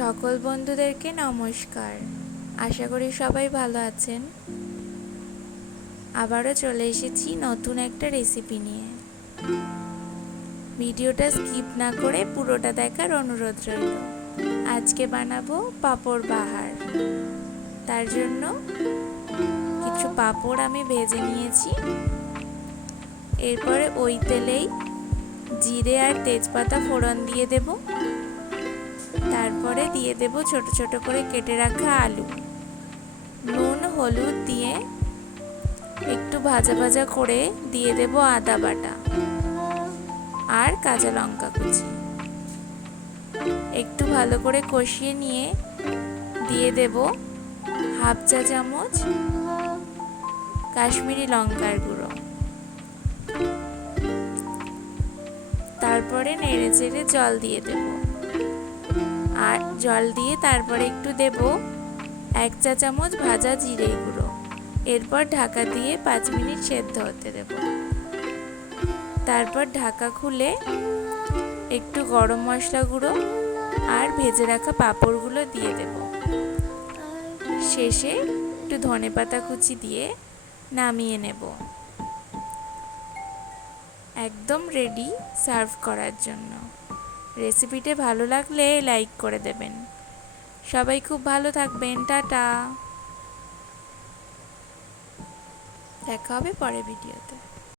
সকল বন্ধুদেরকে নমস্কার। আশা করি সবাই ভালো আছেন। আবারও চলে এসেছি নতুন একটা রেসিপি নিয়ে। ভিডিওটা স্কিপ না করে পুরোটা দেখার অনুরোধ রইল। আজকে বানাবো পাঁপড় বাহার। তার জন্য কিছু পাঁপড় আমি ভেজে নিয়েছি। এরপরে ওই তেলেই জিরে আর তেজপাতা ফোড়ন দিয়ে দেব। তারপরে দিয়ে দেব ছোট ছোট করে কেটে রাখা আলু। নুন, হলুদ দিয়ে একটু ভাজা ভাজা করে দিয়ে দেব আদা বাটা আর কাঁচা লঙ্কা কুচি। একটু ভালো করে কষিয়ে নিয়ে দিয়ে দেব হাফ চা চামচ কাশ্মীরি লঙ্কার গুঁড়ো। তারপরে নেড়ে চেড়ে জল দিয়ে দেব। জল দিয়ে তারপরে একটু দেব এক চা চামচ ভাজা জিরে গুঁড়ো। এরপর ঢাকা দিয়ে পাঁচ মিনিট সেদ্ধ হতে দেব। তারপর ঢাকা খুলে একটু গরম মশলা গুঁড়ো আর ভেজে রাখা পাঁপড়গুলো দিয়ে দেব। শেষে একটু ধনে পাতা কুচি দিয়ে নামিয়ে নেব। একদম রেডি সার্ভ করার জন্য। রেসিপিটা ভালো লাগলে লাইক করে দেবেন। সবাই খুব ভালো থাকবেন, টাটা। দেখা হবে পরের ভিডিওতে।